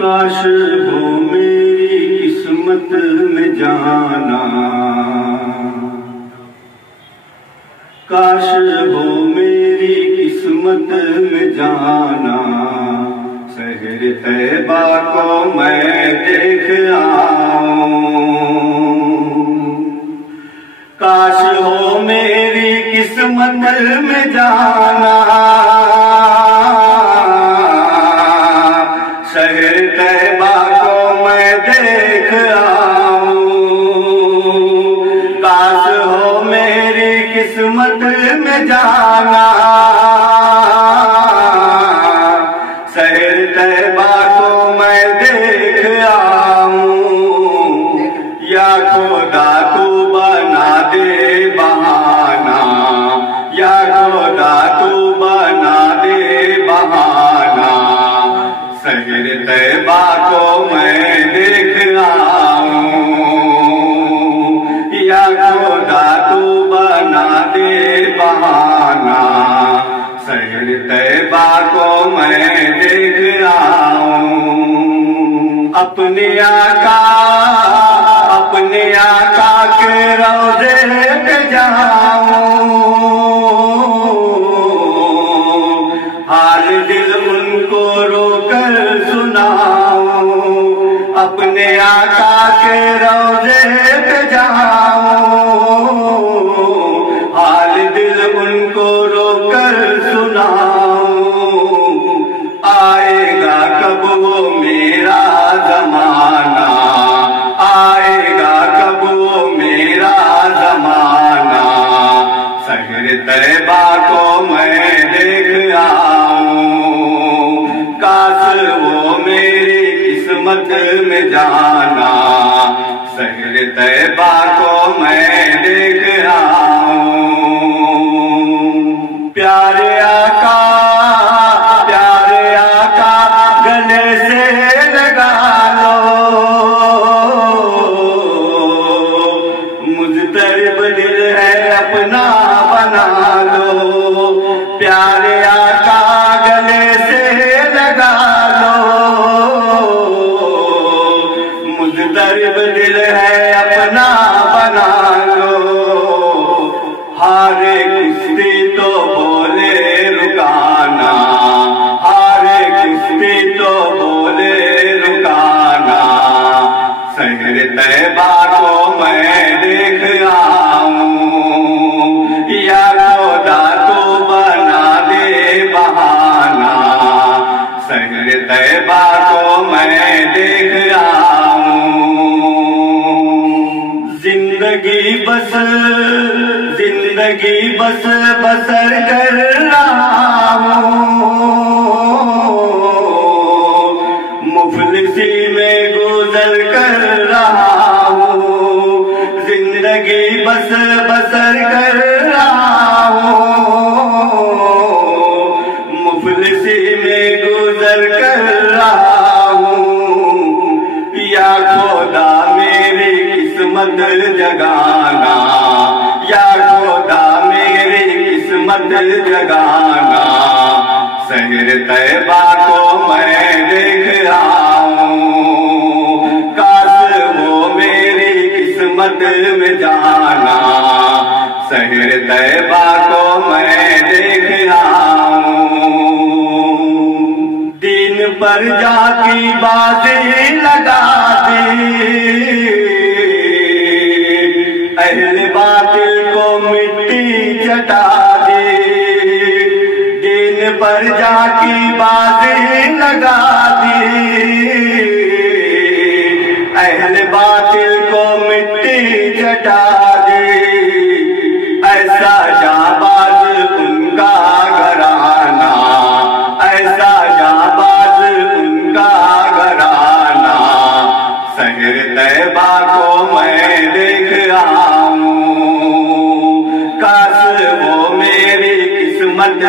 काश हो मेरी किस्मत में जाना, काश हो मेरी किस्मत में जाना, शहर तैबा को मैं देख आऊं। काश हो मेरी किस्मत में जाना, शहर तैबा को मैं देख आऊं। काश हो मेरी किस्मत में जाना, शहर तैबा को मैं देख आऊं। या खुदा तू बना दे बहाना, या खुदा तू बना दे बहाना, शहर तैबा को मैं देख आऊं। या खुदा तू बना दे बहाना, शहर तैबा को मैं देख आऊं। अपने आका के रोज़े पे जाऊं, हाल दिल उनको रोकर सुनाऊं। अपने आका के रोज़े पे जाऊं, हाल दिल उनको रोकर सुनाऊं। आएगा कब वो मेरा ज़माना, आएगा कब वो मेरा ज़माना, शहर तैबा को मैं देख आऊं। काश वो मेरी किस्मत में जाना, शहर तैबा को मैं देख आऊं। प्यारे आका गले से लगा लो, मुज़तरिब दिल है अपना बना लो। प्यारे आका गले से लगा लो, मुज़तरिब दिल है अपना बना लो। हारे कुश्ती तो बोले रुकाना, हारे कुश्ती तो बोले रुकाना, शहर तैबा को मैं देख आऊं। या खुदा तो बना दे बहाना, शहर तैबा को मैं देख आऊं। जिंदगी बस बसर कर रहा हूँ, मुफलिसी में गुजर कर रहा हूँ। जिंदगी बस बसर कर रहा हूँ, मुफलिसी में गुजर कर रहा हूँ। या खुदा मेरी किस्मत जगाना, या खुदा मेरी किस्मत जगाना, शहर तैबा को मैं देख आऊं। काश वो मेरी किस्मत में जाना, शहर तैबा को मैं देख आऊं। दीन पर जाकी बाजी लगा दी, अहले बातिल को मिट्टी चटा दी। दीन पर जाकी बाजी लगा दी, अहले बातिल को मिट्टी चटा दी। ऐसा जाबाज उनका घराना, ऐसा जाबाज उनका घराना, शहर तैबा को मैं देख आऊं। काश वो मेरी किस्मत